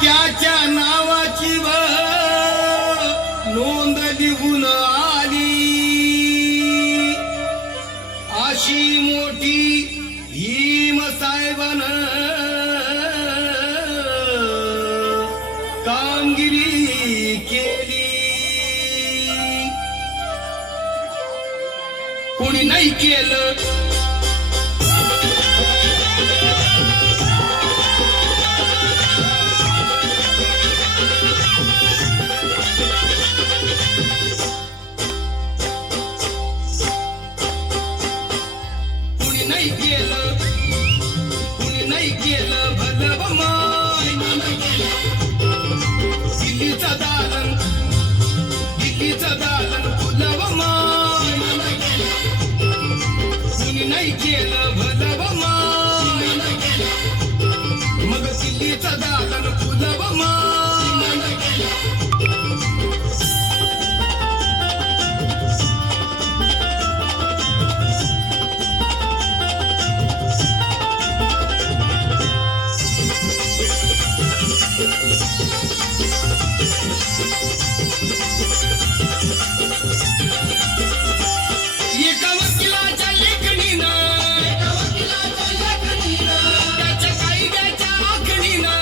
त्याच्या नावाची नोंद लिहून आली, अशी मोठी भीम साहेबान कामगिरी केली. कोणी नाही केलं भलं माय. दिल्लीचं दालन फुलव माय. कुणी नाही केलं भलं माय. मग दिल्लीचं दालन फुलव माय. एका वकिलाच्या लेखणीनं, त्याच्या कायद्याच्या आखणीनं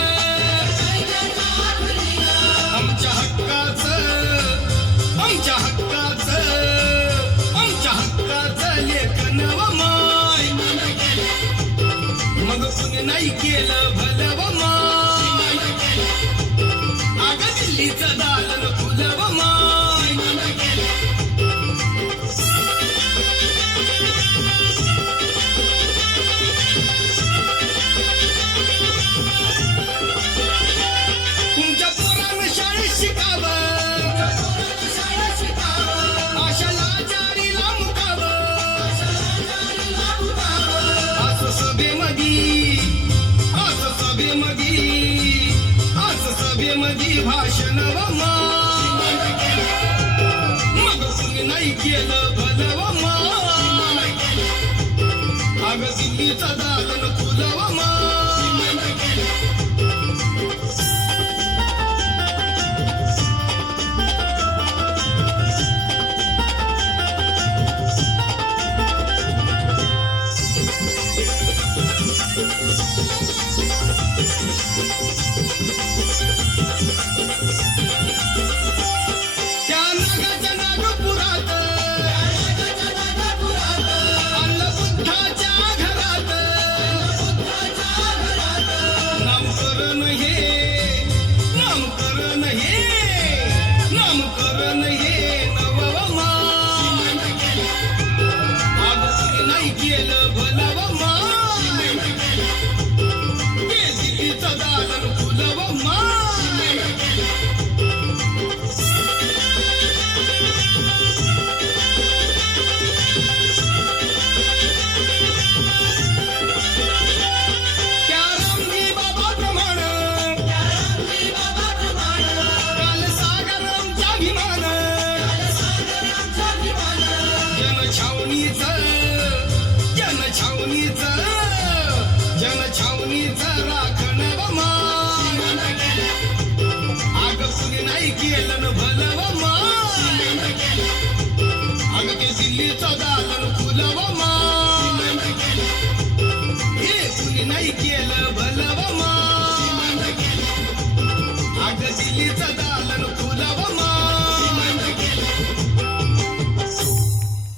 आमच्या हक्काचं लेखन व माय. मग कुणी नाही केलं भलं व माय. अगं दिल्लीचं दालन फुलं व माय. तुमच्या पोरानं शाळेत शिकावं, अशा लाचारीला मुकावं. असं सभेमधी भाषण व माय. मग कुणी नाही केलं भलं व माय. अगं दिल्लीचं दालन फुलं व माय.